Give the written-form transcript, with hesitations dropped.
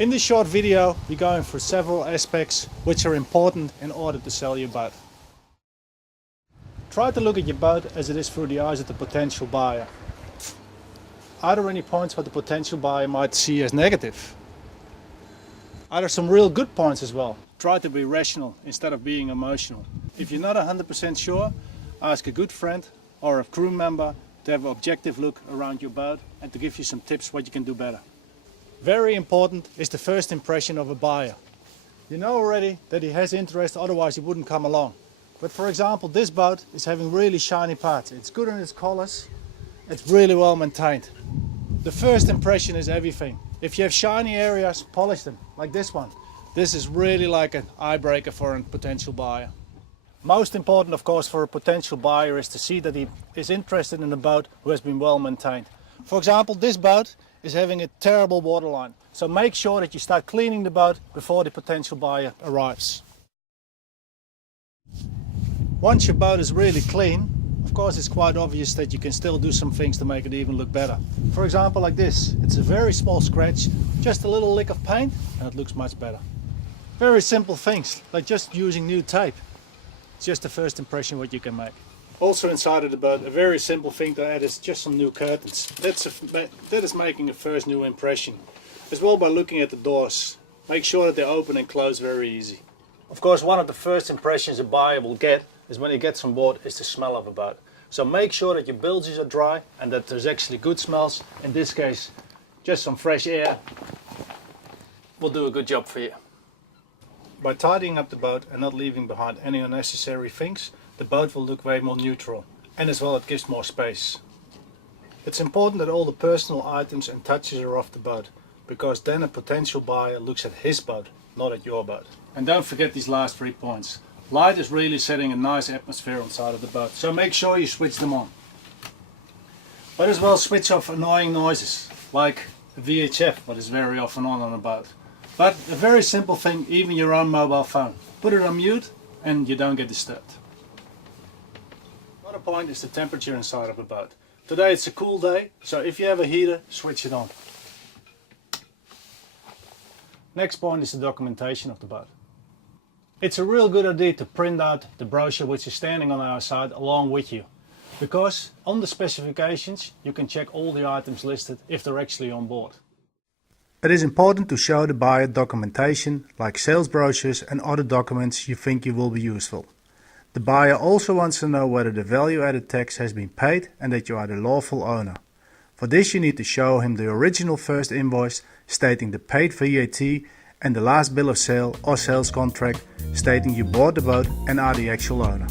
In this short video, we're going through several aspects which are important in order to sell your boat. Try to look at your boat as it is through the eyes of the potential buyer. Are there any points what the potential buyer might see as negative? Are there some real good points as well? Try to be rational instead of being emotional. If you're not 100% sure, ask a good friend or a crew member to have an objective look around your boat and to give you some tips what you can do better. Very important is the first impression of a buyer. You know already that he has interest, otherwise he wouldn't come along. But for example, this boat is having really shiny parts. It's good in its colors. It's really well maintained. The first impression is everything. If you have shiny areas, polish them, like this one. This is really like an eye breaker for a potential buyer. Most important, of course, for a potential buyer is to see that he is interested in a boat who has been well maintained. For example, this boat is having a terrible waterline. So make sure that you start cleaning the boat before the potential buyer arrives. Once your boat is really clean, of course it's quite obvious that you can still do some things to make it even look better. For example, like this. It's a very small scratch, just a little lick of paint, and it looks much better. Very simple things, like just using new tape. It's just the first impression what you can make. Also inside of the boat, a very simple thing to add is just some new curtains. That is making a first new impression. As well by looking at the doors. Make sure that they open and close very easy. Of course, one of the first impressions a buyer will get is when he gets on board is the smell of a boat. So make sure that your bilges are dry and that there's actually good smells. In this case, just some fresh air will do a good job for you. By tidying up the boat and not leaving behind any unnecessary things, the boat will look way more neutral, and as well it gives more space. It's important that all the personal items and touches are off the boat, because then a potential buyer looks at his boat, not at your boat. And don't forget these last 3 points. Light is really setting a nice atmosphere inside of the boat, so make sure you switch them on. But as well switch off annoying noises, like a VHF, what is very often on a boat. But a very simple thing, even your own mobile phone. Put it on mute and you don't get disturbed. Another point is the temperature inside of a boat. Today it's a cool day, so if you have a heater, switch it on. Next point is the documentation of the boat. It's a real good idea to print out the brochure which is standing on our side along with you. Because on the specifications you can check all the items listed if they're actually on board. It is important to show the buyer documentation like sales brochures and other documents you think you will be useful. The buyer also wants to know whether the value-added tax has been paid and that you are the lawful owner. For this you need to show him the original first invoice stating the paid VAT and the last bill of sale or sales contract stating you bought the boat and are the actual owner.